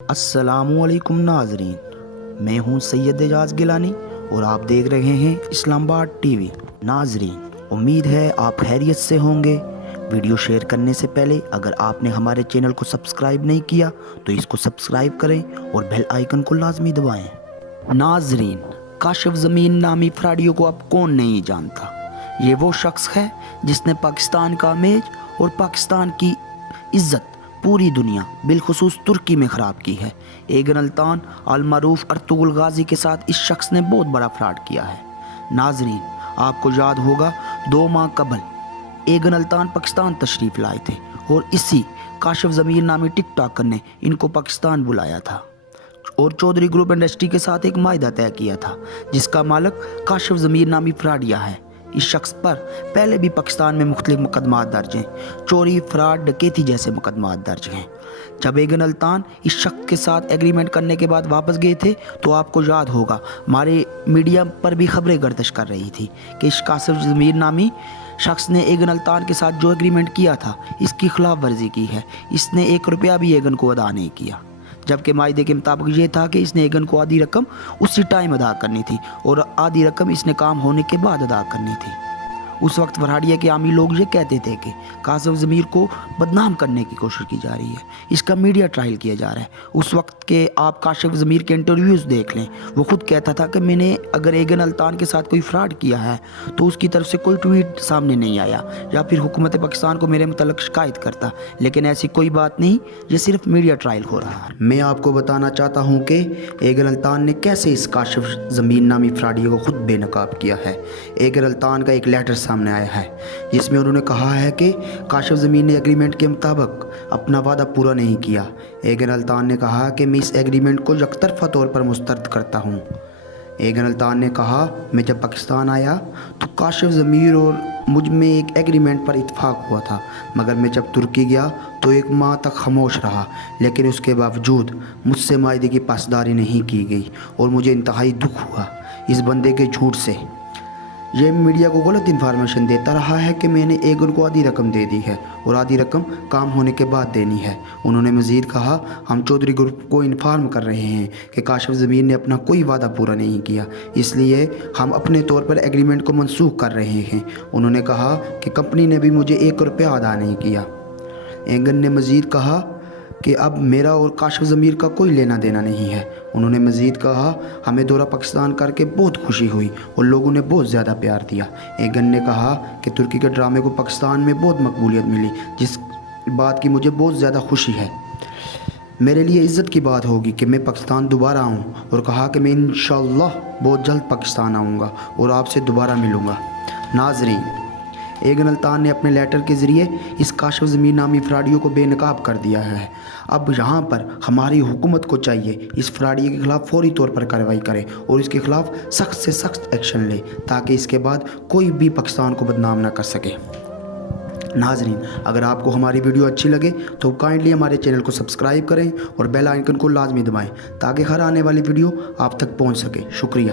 السلام علیکم ناظرین، میں ہوں سید اعجاز گیلانی اور آپ دیکھ رہے ہیں اسلام آباد ٹی وی۔ ناظرین، امید ہے آپ خیریت سے ہوں گے۔ ویڈیو شیئر کرنے سے پہلے اگر آپ نے ہمارے چینل کو سبسکرائب نہیں کیا تو اس کو سبسکرائب کریں اور بیل آئیکن کو لازمی دبائیں۔ ناظرین، کاشف ضمیر نامی فراڈیوں کو اب کون نہیں جانتا۔ یہ وہ شخص ہے جس نے پاکستان کا امیج اور پاکستان کی عزت پوری دنیا بالخصوص ترکی میں خراب کی ہے۔ ایگن الطان المعروف ارطغرل غازی کے ساتھ اس شخص نے بہت بڑا فراڈ کیا ہے۔ ناظرین، آپ کو یاد ہوگا 2 ماہ قبل ایگن الطان پاکستان تشریف لائے تھے اور اسی کاشف ضمیر نامی ٹک ٹاکر نے ان کو پاکستان بلایا تھا اور چودھری گروپ انڈسٹری کے ساتھ ایک معاہدہ طے کیا تھا جس کا مالک کاشف ضمیر نامی فراڈیا ہے۔ اس شخص پر پہلے بھی پاکستان میں مختلف مقدمات درج ہیں، چوری، فراڈ، ڈکیتی جیسے مقدمات درج ہیں۔ جب ایگن الطان اس شخص کے ساتھ ایگریمنٹ کرنے کے بعد واپس گئے تھے تو آپ کو یاد ہوگا ہمارے میڈیا پر بھی خبریں گردش کر رہی تھی کہ اس کاشف ضمیر نامی شخص نے ایگن الطان کے ساتھ جو ایگریمنٹ کیا تھا اس کی خلاف ورزی کی ہے۔ اس نے 1 روپیہ بھی ایگن کو ادا نہیں کیا، جبکہ معاہدے کے مطابق یہ تھا کہ اس نے ایگن کو آدھی رقم اسی ٹائم ادا کرنی تھی اور آدھی رقم اس نے کام ہونے کے بعد ادا کرنی تھی۔ اس وقت فراڈیا کے عامی لوگ یہ کہتے تھے کہ کاشف ضمیر کو بدنام کرنے کی کوشش کی جا رہی ہے، اس کا میڈیا ٹرائل کیا جا رہا ہے۔ اس وقت کے آپ کاشف ضمیر کے انٹرویوز دیکھ لیں، وہ خود کہتا تھا کہ میں نے اگر ایگن الطان کے ساتھ کوئی فراڈ کیا ہے تو اس کی طرف سے کوئی ٹویٹ سامنے نہیں آیا یا پھر حکومت پاکستان کو میرے متعلق شکایت کرتا، لیکن ایسی کوئی بات نہیں، یہ صرف میڈیا ٹرائل ہو رہا ہے۔ میں آپ کو بتانا چاہتا ہوں کہ ایگن الطان نے کیسے اس کاشف ضمیر نامی فراڈیا کو خود بے نقاب کیا ہے۔ ایگن الطان کا ایک لیٹر سامنے آیا ہے جس میں انہوں نے کہا ہے کہ کاشف ضمیر نے ایگریمنٹ کے مطابق اپنا وعدہ پورا نہیں کیا۔ ایگن الطان نے کہا کہ میں اس ایگریمنٹ کو یک طرفہ طور پر مسترد کرتا ہوں۔ ایگن الطان نے کہا میں جب پاکستان آیا تو کاشف ضمیر اور مجھ میں ایک ایگریمنٹ پر اتفاق ہوا تھا، مگر میں جب ترکی گیا تو 1 ماہ تک خاموش رہا، لیکن اس کے باوجود مجھ سے معاہدے کی پاسداری نہیں کی گئی اور مجھے انتہائی دکھ ہوا اس بندے کے جھوٹ سے۔ یہ میڈیا کو غلط انفارمیشن دیتا رہا ہے کہ میں نے ایگن کو آدھی رقم دے دی ہے اور آدھی رقم کام ہونے کے بعد دینی ہے۔ انہوں نے مزید کہا ہم چودھری گروپ کو انفارم کر رہے ہیں کہ کاشف ضمیر نے اپنا کوئی وعدہ پورا نہیں کیا، اس لیے ہم اپنے طور پر ایگریمنٹ کو منسوخ کر رہے ہیں۔ انہوں نے کہا کہ کمپنی نے بھی مجھے 1 روپیہ ادا نہیں کیا۔ ایگن نے مزید کہا کہ اب میرا اور کاشف ضمیر کا کوئی لینا دینا نہیں ہے۔ انہوں نے مزید کہا ہمیں دورہ پاکستان کر کے بہت خوشی ہوئی اور لوگوں نے بہت زیادہ پیار دیا۔ ایگن نے کہا کہ ترکی کے ڈرامے کو پاکستان میں بہت مقبولیت ملی، جس بات کی مجھے بہت زیادہ خوشی ہے۔ میرے لیے عزت کی بات ہوگی کہ میں پاکستان دوبارہ آؤں، اور کہا کہ میں انشاءاللہ بہت جلد پاکستان آؤں گا اور آپ سے دوبارہ ملوں گا۔ ناظرین، ایگن الطان نے اپنے لیٹر کے ذریعے اس کاشف ضمیر نامی فراڈیوں کو بے نقاب کر دیا ہے۔ اب یہاں پر ہماری حکومت کو چاہیے اس فراڈیے کے خلاف فوری طور پر کارروائی کرے اور اس کے خلاف سخت سے سخت ایکشن لے تاکہ اس کے بعد کوئی بھی پاکستان کو بدنام نہ کر سکے۔ ناظرین، اگر آپ کو ہماری ویڈیو اچھی لگے تو کائنڈلی ہمارے چینل کو سبسکرائب کریں اور بیل آئیکن کو لازمی دبائیں تاکہ ہر آنے والی ویڈیو آپ تک پہنچ سکے۔ شکریہ۔